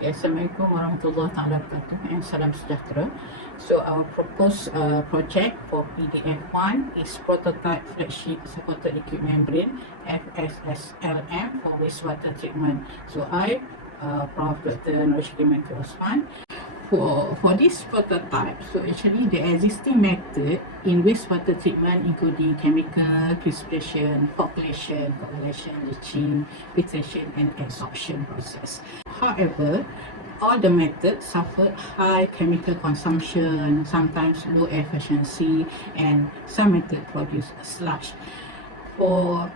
Assalamualaikum warahmatullahi wabarakatuh and salam sejahtera. So our proposed project for PDF1 is prototype flatsheet supported liquid membrane FSSLM for wastewater treatment. So I, Prof. Dr. Norshiman Osman, for this prototype, so actually the existing method in wastewater treatment including chemical, precipitation, flocculation, coagulation, leaching, filtration and adsorption process. However, all the methods suffer high chemical consumption, sometimes low efficiency, and some methods produce sludge. For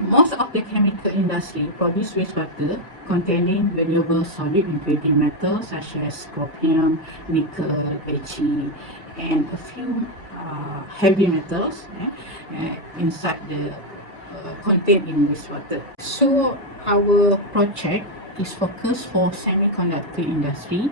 most of the chemical industry produce wastewater containing valuable solid including metals such as chromium, nickel, Ag, and a few heavy metals inside the contained in wastewater. So our project is focused for semiconductor industry,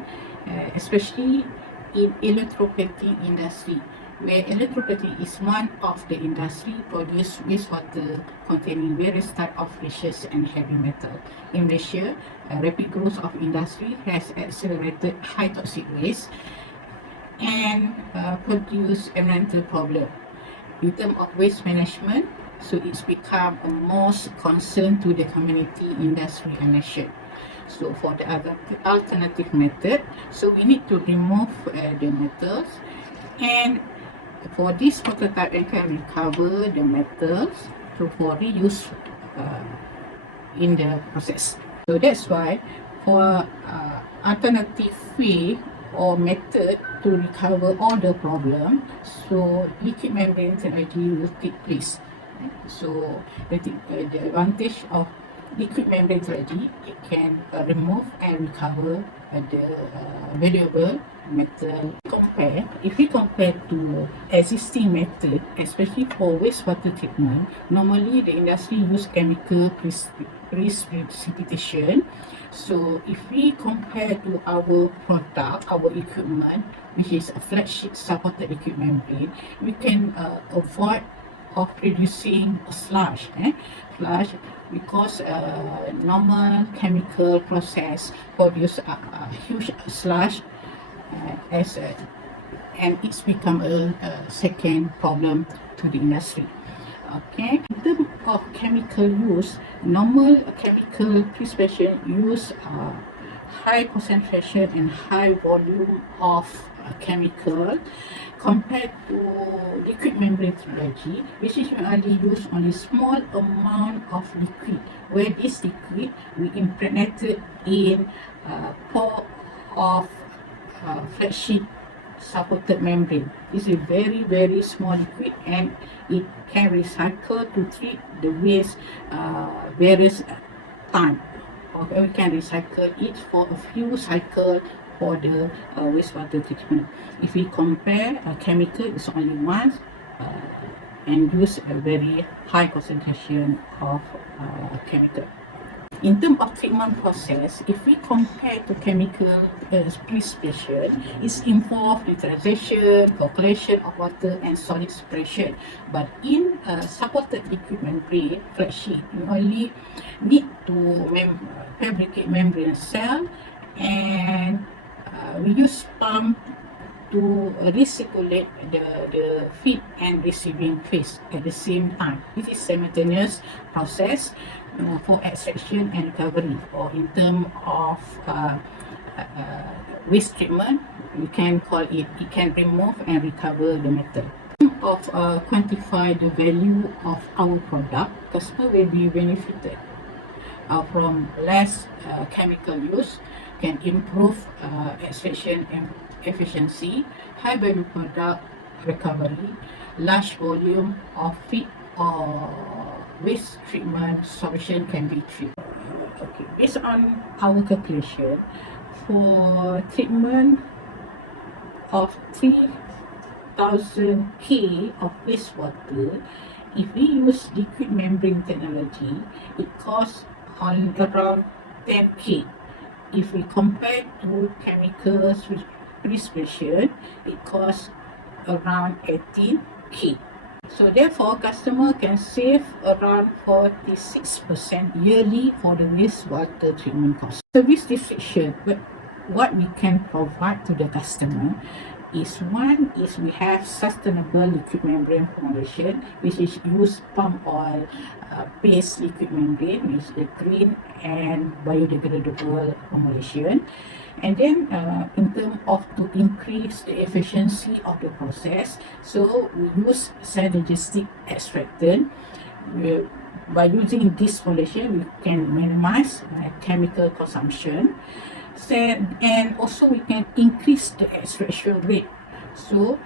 especially in electroplating industry, where electroplating is one of the industry produce wastewater containing various type of precious and heavy metal. In Malaysia, rapid growth of industry has accelerated high toxic waste and produce environmental problem. In terms of waste management, so it's become a most concern to the community, industry and nation. So for the other alternative method, so we need to remove the metals, and for this prototype we can recover the metals for reuse in the process. So that's why for alternative way or method to recover all the problem, so liquid membrane technology will take place. So the advantage of liquid membrane technology, it can remove and recover the valuable metal. If we compare to existing method, especially for wastewater treatment, normally the industry use chemical precipitation. So if we compare to our product, our equipment, which is a flat sheet supported liquid membrane, we can avoid of producing sludge, because normal chemical process produce a huge sludge and it's become a second problem to the industry. Okay, in terms of chemical use, normal chemical precipitation use high concentration and high volume of chemical compared to liquid membrane technology, which is only use only small amount of liquid, where this liquid we impregnated in pore of flat sheet supported membrane. This is very small liquid and it can recycle to treat the waste various time. Okay, we can recycle it for a few cycles for the wastewater treatment. If we compare chemical, it's only once and use a very high concentration of chemical. In terms of treatment process, if we compare to chemical precipitation, it's involved neutralization, calculation of water and solid separation. But in supported liquid membrane flat sheet, you only need to fabricate membrane cell, and we use pump to recirculate the feed and receiving phase at the same time. This is simultaneous process for extraction and recovery, or in terms of waste treatment, we can call it can remove and recover the metal. Of quantify the value of our product, customer will be benefited from less chemical use, can improve extraction and efficiency, high value product recovery, large volume of feed or waste treatment solution can be treated. Okay, based on our calculation, for treatment of 3,000 K of wastewater, if we use liquid membrane technology, it costs on around 10K. If we compare to chemicals with precipitation, it costs around 18K. So therefore, customer can save around 46% yearly for the wastewater treatment cost. Service description, what we can provide to the customer is, one is we have sustainable liquid membrane formulation, which is use palm oil based liquid membrane, which is a green and biodegradable formulation. And then in terms of to increase the efficiency of the process, so we use synergistic extractant. By using this formulation, we can minimize chemical consumption. And also we can increase the extraction rate. So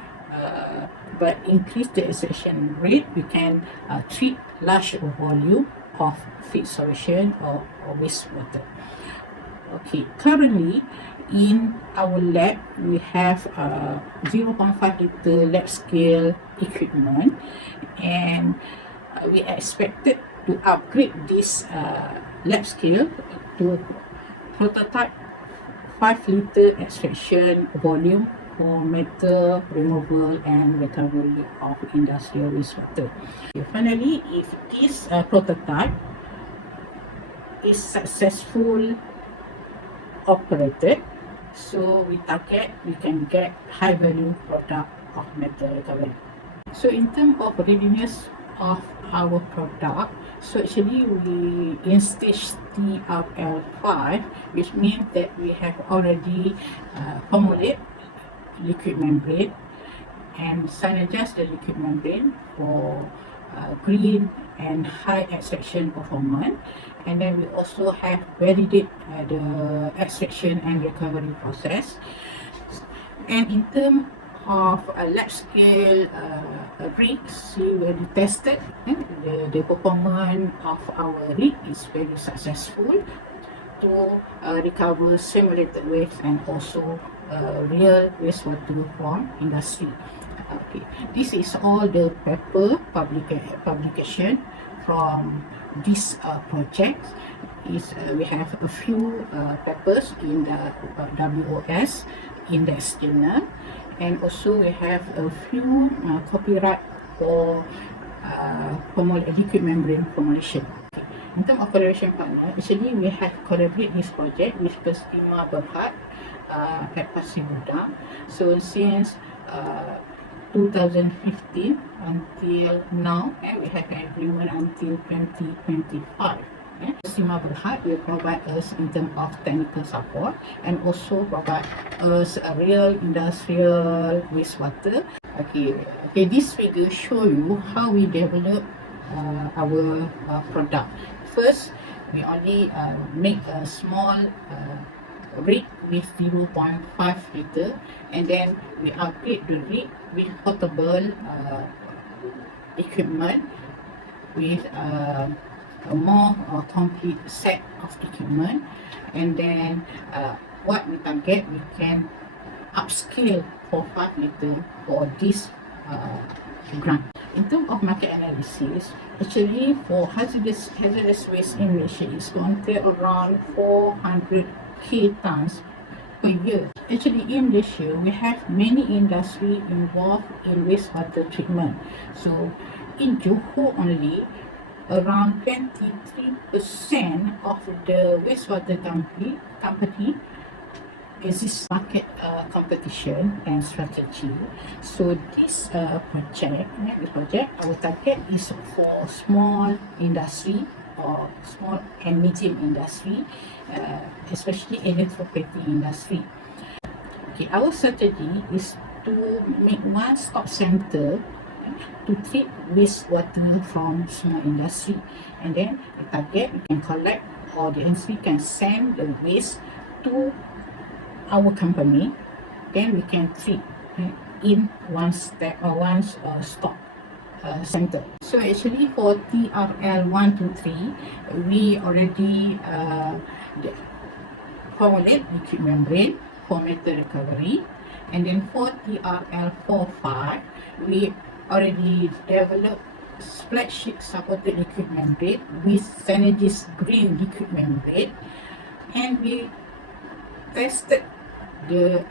by increase the extraction rate, we can treat large volume of feed solution or wastewater. Okay, currently in our lab we have 0.5 liter lab scale equipment, and we expected to upgrade this lab scale to prototype 5 liter extraction volume for metal removal and recovery of industrial wastewater. Finally, if this prototype is successful operated, so we target we can get high value product of metal recovery. So in terms of readiness of our product, so actually we in stage TRL5, which means that we have already formulated liquid membrane and synergize the liquid membrane for green and high extraction performance. And then we also have validate the extraction and recovery process. And in terms of lab scale rigs, we already tested the performance of our rig is very successful to recover simulated waste and also real wastewater from industry. Okay, this is all the paper publication from this project. We have a few papers in the WOS index journal, and also we have a few copyright for liquid membrane formulation. In terms of collaboration partner, actually we have collaborated this project with Pestima Berhad at Pasir Gudang. So since 2015 until now, and we have an agreement until 2025. Pestima Berhad will provide us in terms of technical support and also provide us a real industrial wastewater. Okay, this figure show you how we develop our product. First, we only make a small rig with 0.5 liter, and then we upgrade the rig with portable equipment with a more complete set of equipment. And then what we target, we can upscale for 5 liter for this grant. In terms of market analysis, actually for hazardous waste in Malaysia is contain around 400k tons per year. Actually in Malaysia, we have many industry involved in wastewater treatment. So in Johor only, around 23% of the wastewater company exists market competition and strategy. So this project, our target is for small industry or small and medium industry, especially electroplastic industry. Okay, our strategy is to make one-stop center to treat wastewater from small industry, and then the target we can collect, or the industry can send the waste to our company, then we can treat in one stop center. So actually for TRL 1 to 3, we already formulate liquid membrane for metal recovery, and then for TRL 4-5, we already developed split sheet supported liquid membrane with Synergis green liquid membrane, and we tested the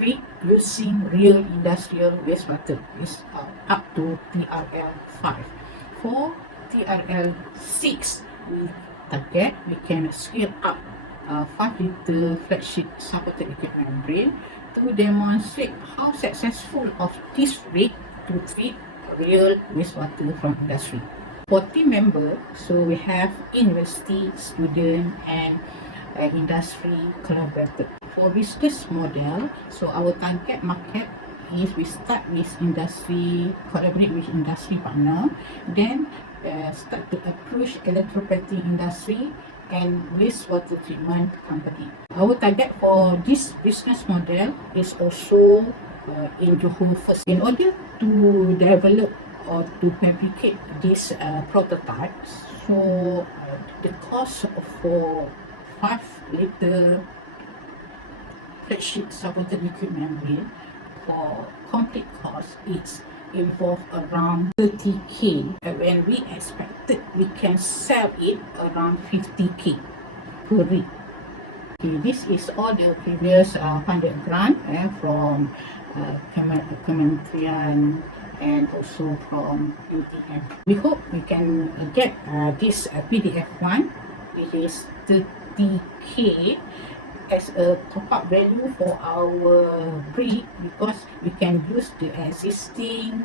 rig using real industrial wastewater is up to TRL 5. For TRL 6, we target we can scale up 5 liter flat sheet supported liquid membrane to demonstrate how successful of this rig to treat real wastewater from industry. For team member, so we have university, student and industry collaborator. For business model, so our target market is we start with industry, collaborate with industry partner, then start to approach electroplastic industry and wastewater treatment company. Our target for this business model is also in Johor first. In order to develop or to fabricate these prototypes, so the cost for 5 liter flat sheet supported liquid membrane for complete cost is involve around 30k, and when we expected we can sell it around 50k per rig. Okay, this is all the previous funded grant from Kementerian and also from UTM. We hope we can get this PDF1, which is 30k as a top-up value for our rig, because we can use the existing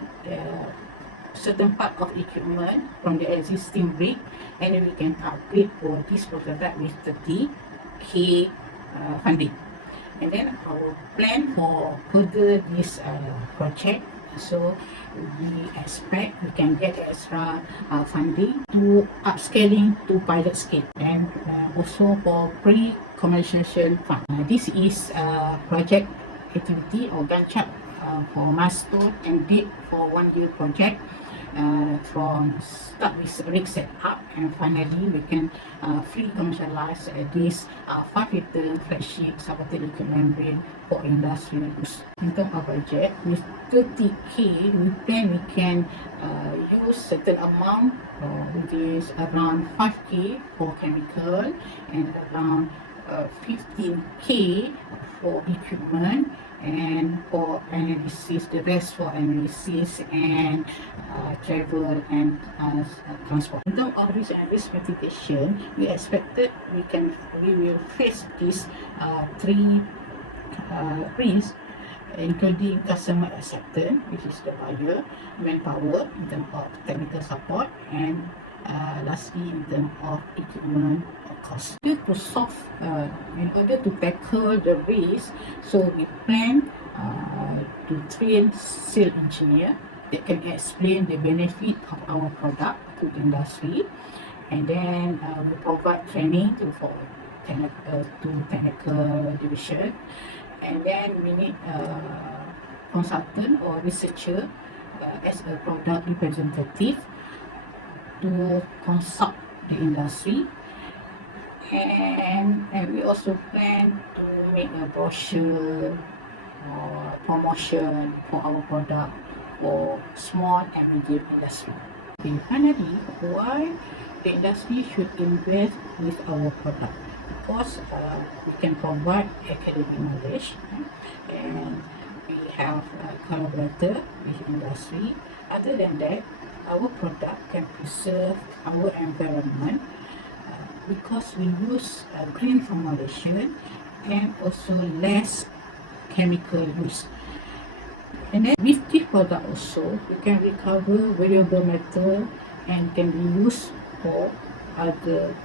certain part of equipment from the existing rig, and then we can upgrade for this prototype with 30k funding. And then our plan for further this project, so we expect we can get extra funding to upscaling to pilot scale, and also for pre-commercialization fund. This is project activity or Gantt chart for milestone and date for 1 year project. From start with rig set up, and finally we can free commercialize this 5 liter flat sheet supported liquid membrane for industrial use. In terms of budget, with 30k, we plan we can use certain amount, which is around 5k for chemical and around 15k for equipment, and for analysis, the rest for analysis and travel and transport. In terms of risk and risk mitigation, we expected we will face these 3 risks, including customer acceptance, which is the buyer, manpower in terms of technical support, and lastly in terms of equipment cost. To solve, in order to tackle the risk, so we plan to train sales engineer that can explain the benefit of our product to the industry, and then we provide training to technical division, and then we need consultant or researcher as a product representative to consult the industry, and we also plan to make a brochure or promotion for our product for small and medium industry. Okay, finally, why the industry should invest with our product? Because we can provide academic knowledge, and we have collaborator with industry. Other than that, our product can preserve our environment because we use green formulation and also less chemical use. And then with this product also, we can recover valuable metal and can be used for other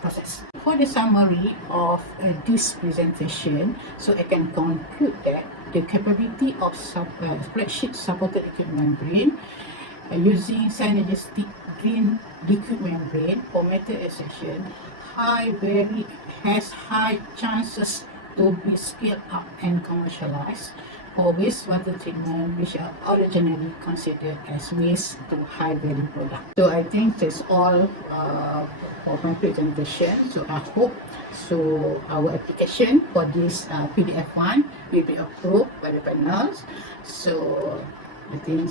process. For the summary of this presentation, so I can conclude that the capability of flat sheet supported liquid membrane using synergistic green liquid membrane for metal extraction has high chances to be scaled up and commercialized for wastewater treatment, which are originally considered as waste to high value product. So I think that's all for my presentation. So I hope our application for this PDF1 will be approved by the panels. So I think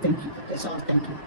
thank you. That's all. Thank you.